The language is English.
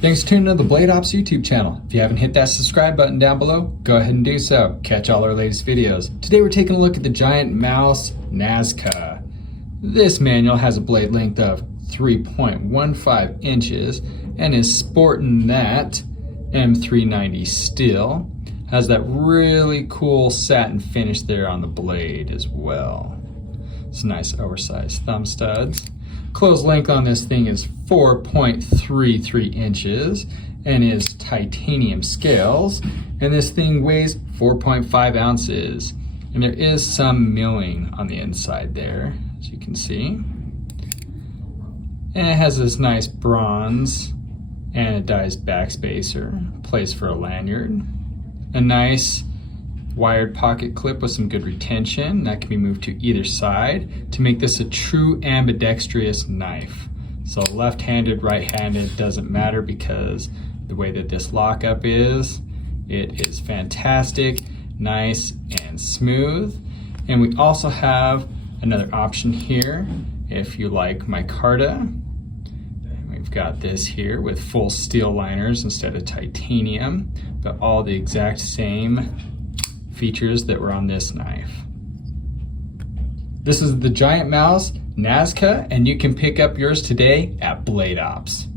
Thanks for tuning in to the Blade Ops YouTube channel. If you haven't hit that subscribe button down below, go ahead and do so. Catch all our latest videos. Today we're taking a look at the GiantMouse Nazca. This manual has a blade length of 3.15 inches and is sporting that M390 steel. Has that really cool satin finish there on the blade as well. It's nice oversized thumb studs. Closed length on this thing is 4.33 inches and is titanium scales. And this thing weighs 4.5 ounces. And there is some milling on the inside there, as you can see. And it has this nice bronze anodized backspacer, place for a lanyard. A nice wired pocket clip with some good retention that can be moved to either side to make this a true ambidextrous knife. So left-handed, right-handed, doesn't matter because the way that this lockup is, it is fantastic, nice and smooth. And we also have another option here if you like micarta. We've got this here with full steel liners instead of titanium, but all the exact same features that were on this knife. This is the GiantMouse Nazca, and you can pick up yours today at Blade Ops.